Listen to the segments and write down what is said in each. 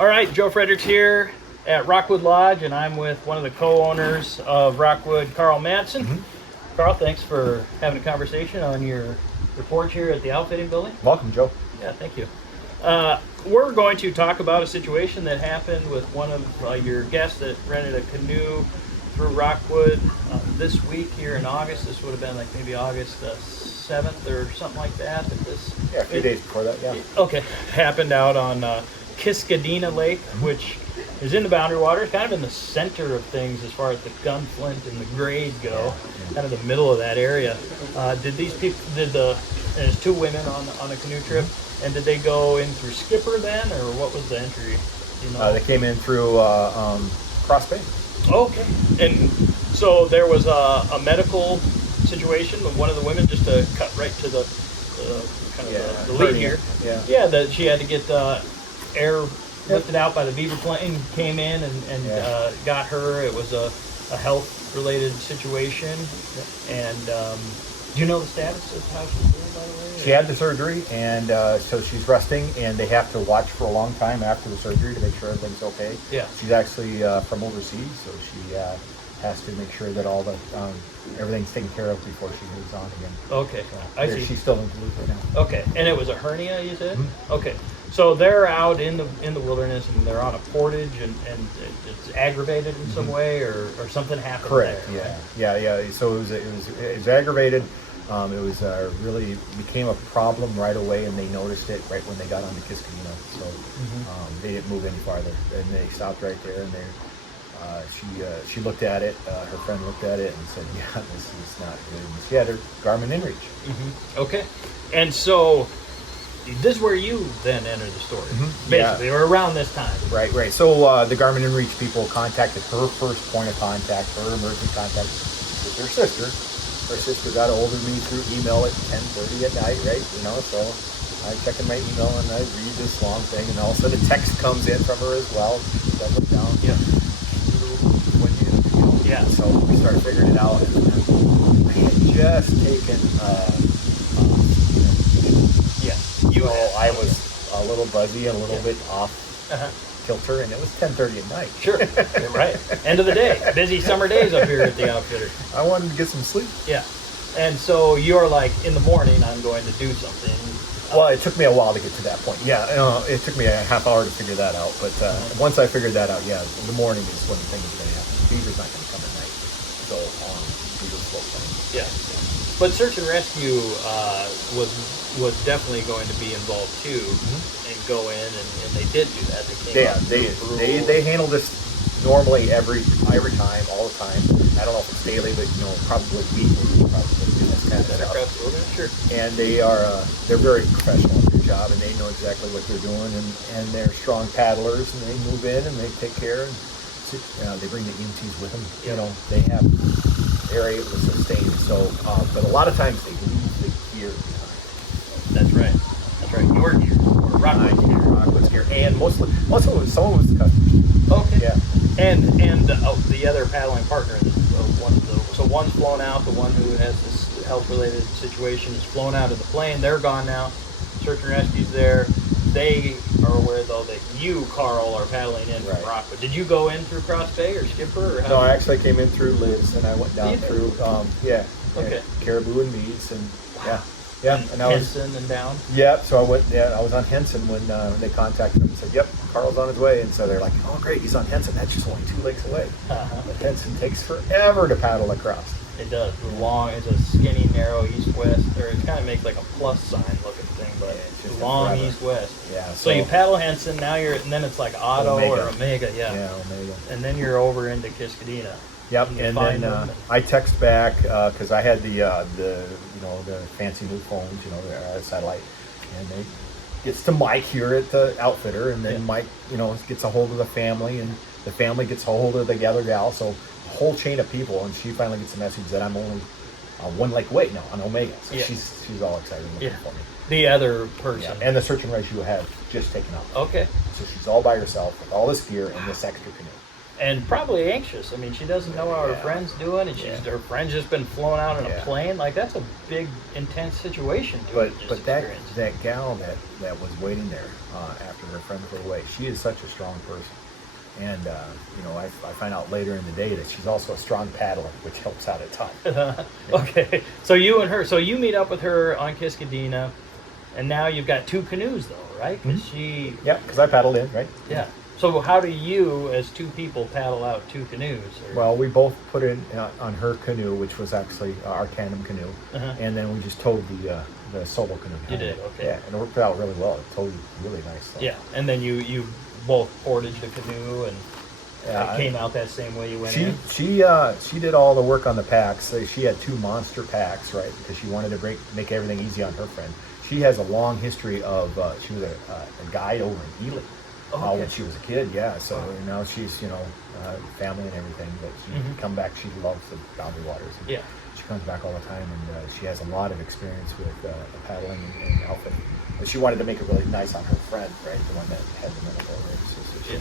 All right, Joe Fredericks here at Rockwood Lodge, and I'm with one of the co-owners of Rockwood, Carl Madsen. Carl, thanks for having a conversation on your porch here at the outfitting building. Welcome, Joe. Yeah, thank you. We're going to talk about a situation that happened with one of your guests that rented a canoe through Rockwood this week here in August. This would have been like maybe August 7th or something like that. Yeah, a few days before that, yeah. Okay, happened out on Kiskadinna Lake, which is in the boundary water, kind of in the center of things as far as the Gunflint and the grade go, kind of the middle of that area. Did these people, and there's two women on a canoe trip, and did they go in through Skipper then, or what was the entry? You know? They came in through Cross Bay. Okay, and so there was a medical situation with one of the women, just to cut right to the the lead here. Yeah, that she had to get air lifted out by the Beaver plane, came in and got her. It was a health-related situation. And do you know the status of how she's doing, by the way? She had the surgery, and so she's resting, and they have to watch for a long time after the surgery to make sure everything's okay. Yeah. She's actually from overseas, so she has to make sure that all the everything's taken care of before she moves on again. Okay, So I see. She's still in Duluth right now. Okay, and it was a hernia, you said? Okay, so they're out in the wilderness, and they're on a portage, and it's aggravated in some way, or something happened. Correct. There, Yeah. So it was aggravated. It was really became a problem right away, and they noticed it right when they got onto Kiskadinna. So they didn't move any farther, and they stopped right there. And she looked at it. Her friend looked at it and said, "Yeah, this is not good." And she had her Garmin InReach. Okay, and so this is where you then entered the story, basically, or around this time. Right. So the Garmin InReach people contacted her first point of contact, her emergency contact, was her sister. Her sister got a hold of me through email at 10:30 at night, right? So I check in my email and I read this long thing, and all of a sudden a text comes in from her as well. I look down. So we started figuring it out, and we had just taken. I was a little buzzy and a little bit off kilter, and it was 10:30 at night. Sure, right. End of the day. Busy summer days up here at the outfitter. I wanted to get some sleep. Yeah, and so you're like, in the morning, I'm going to do something. Well, it took me a while to get to that point. Yeah, it took me a half hour to figure that out. But once I figured that out, in the morning is when the thing is going to happen. Beaver's not going to come at night. So Beaver's slow playing. Yeah. But search and rescue was definitely going to be involved too, and go in, and they did do that. They handle this normally every time, all the time. I don't know if it's daily, but probably weekly. Sure. And they're very professional at their job, and they know exactly what they're doing, and they're strong paddlers, and they move in and they take care, and they bring the EMTs with them. They have. They're able to sustain. So, but a lot of times they lose the gear behind. That's right. Your gear, or Rockwood's gear, and some of it was the customers. Okay. Yeah. And the other paddling partner, so one's flown out. The one who has this health-related situation is flown out of the plane. They're gone now. Search and rescue's there. They are aware, though, that you, Carl, are paddling in from Rockwood. Did you go in through Cross Bay or Skipper? Or no, I actually came in through Liz, and I went down through, Caribou and Meads, and and I was Henson and down. Yeah, so I went. Yeah, I was on Henson when they contacted him and said, "Yep, Carl's on his way." And so they're like, "Oh, great, he's on Henson. That's just only 2 lakes away." But Henson takes forever to paddle across. It does. It's a skinny, narrow east-west, or it kind of makes like a plus sign looking thing, but it's long east-west. Yeah. So you paddle Henson, and then it's like Otto or Omega, Yeah, Omega. And then you're over into Kiskadinna. Yep, and then I text back because I had the fancy new phones, the satellite, and they gets to Mike here at the outfitter, and then Mike, gets a hold of the family, and the family gets a hold of the other gal, so a whole chain of people, and she finally gets a message that I'm only 1 lake away now on Omega, so she's all excited looking for me. The other person. Yeah. And the search and rescue have just taken off. Okay. So she's all by herself with all this gear and this extra canoe. and probably anxious. I mean, she doesn't know how her friend's doing, and her friend's just been flown out in a plane. Like, that's a big, intense situation. But that gal that was waiting there after her friend flew away, she is such a strong person. And, I find out later in the day that she's also a strong paddler, which helps out a ton. Okay. So you and her, so you meet up with her on Kiskadinna, and now you've got 2 canoes, though, right? Because because I paddled in, right? Yeah. So how do you, as 2 people, paddle out 2 canoes? Well, we both put it on her canoe, which was actually our tandem canoe, and then we just towed the solo canoe. You did, okay. Yeah, and it worked out really well. It towed really nice. So. Yeah, and then you both portaged the canoe, and it came out that same way you went in? She did all the work on the packs. She had 2 monster packs, right, because she wanted to make everything easy on her friend. She has a long history of, she was a guide over in Ely. When she was a kid, so now she's, family and everything, but she come back, she loves the Boundary Waters. She comes back all the time, and she has a lot of experience with paddling and outfitting. But she wanted to make it really nice on her friend, right, the one that had the medical race. So she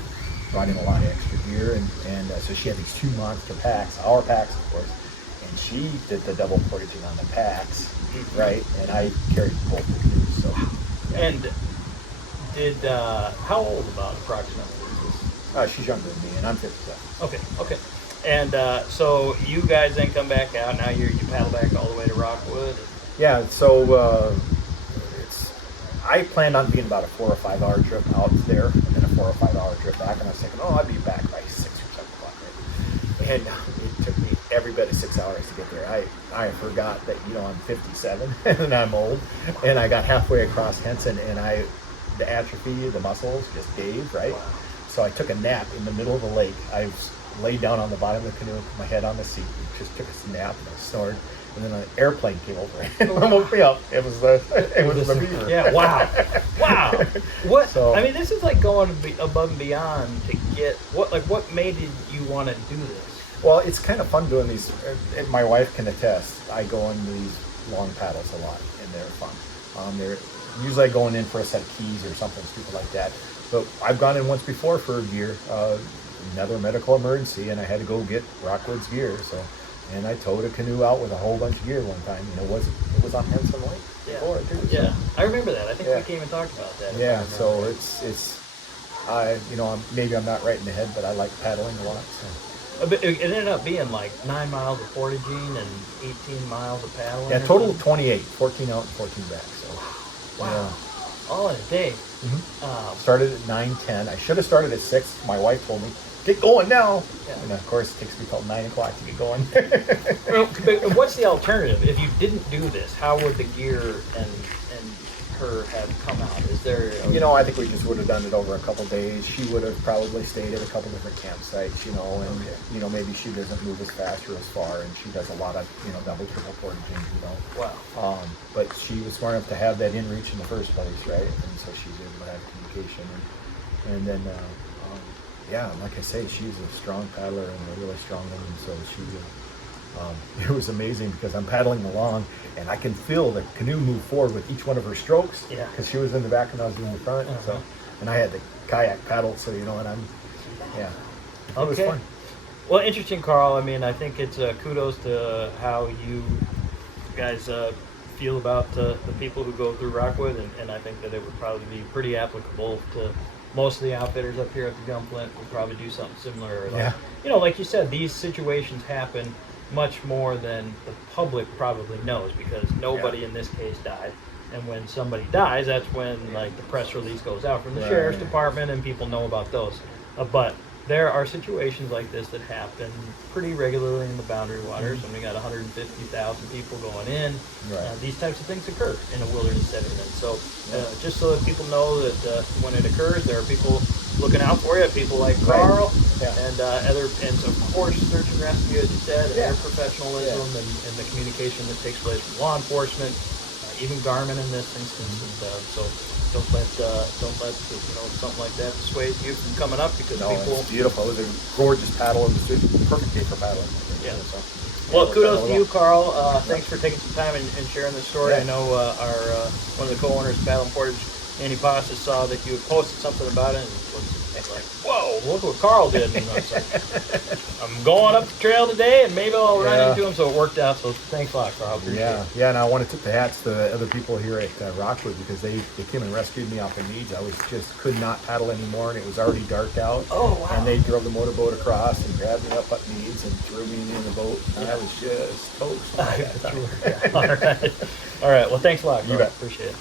brought in a lot of extra gear, and so she had these 2 monster packs, our packs, of course, and she did the double portaging on the packs, right, and I carried both the canoes, so. And how old about approximately is this? She's younger than me, and I'm 57. Okay. And so you guys then come back out. Now you paddle back all the way to Rockwood. Yeah. So I planned on being about a 4 or 5 hour trip out there, and then a 4 or 5 hour trip back. And I was thinking, I'd be back by 6 or 7 o'clock. Right? And it took me every bit of 6 hours to get there. I forgot that I'm 57 and I'm old, and I got halfway across Henson, and the atrophy, the muscles just gave, right? Wow. So I took a nap in the middle of the lake. I laid down on the bottom of the canoe, put my head on the seat, just took a nap, and I snored. And then an airplane came over and woke me up. It was the Beaver. Yeah, wow. What? So, I mean, this is like going above and beyond to get what made you want to do this? Well, it's kind of fun doing these. My wife can attest. I go on these long paddles a lot, and they're fun. They're usually going in for a set of keys or something stupid like that. But I've gone in once before for gear, another medical emergency, and I had to go get Rockwood's gear. And I towed a canoe out with a whole bunch of gear one time. It was on Henson Lake before too. Yeah, I remember that. I think we came and talked about that. Yeah, so maybe I'm not right in the head, but I like paddling a lot. So. But it ended up being like 9 miles of portaging and 18 miles of paddling. Yeah, total of 28, 14 out and 14 back. So. Wow. All in a day. Started at 9:10. I should have started at 6. My wife told me, get going now. Yeah. And of course, it takes me till 9 o'clock to get going. But what's the alternative? If you didn't do this, how would the gear and her have come out? Is there... I think we just would have done it over a couple days. She would have probably stayed at a couple different campsites, and, maybe she doesn't move as fast or as far, and she does a lot of, double, triple portaging, Wow. But she was smart enough to have that in reach in the first place, right? And so she's able to have communication. And then, like I say, she's a strong paddler and a really strong woman, so it was amazing because I'm paddling along and I can feel the canoe move forward with each one of her strokes because she was in the back and I was in the front. So, and I had the kayak paddle, so it was fun. Well, interesting, Carl. I mean, I think it's kudos to how you guys feel about the people who go through Rockwood, and I think that it would probably be pretty applicable to most of the outfitters up here at the Gunflint. Will probably do something similar. Like you said, these situations happen much more than the public probably knows because nobody in this case died. And when somebody dies, that's when the press release goes out from the sheriff's department and people know about those. But there are situations like this that happen pretty regularly in the Boundary Waters, and we got 150,000 people going in. These types of things occur in a wilderness setting. And so just so that people know that when it occurs, there are people looking out for you, people like Carl, and of course search and rescue, as you said, and their professionalism and the communication that takes place with law enforcement, even Garmin in this instance. And so don't let something like that dissuade you from coming up because people. It's beautiful. It was a gorgeous paddle. It was a perfect day for paddling. Well, kudos to you, Carl. Thanks for taking some time and sharing this story. I know our one of the co-owners of Paddle and Portage, Andy Pastas, saw that you had posted something about it and was like, whoa, look what Carl did. And I was like, I'm going up the trail today, and maybe I'll run into him. So it worked out. So thanks a lot, Carl. Appreciate it. And I want to tip the hats to the other people here at Rockwood, because they came and rescued me off the Meads. I was just could not paddle anymore, and it was already dark out. Oh, wow. And they drove the motorboat across and grabbed me up Meads and threw me in the boat. And I was just toast. All right. Well, thanks a lot, Carl. You bet. Appreciate it.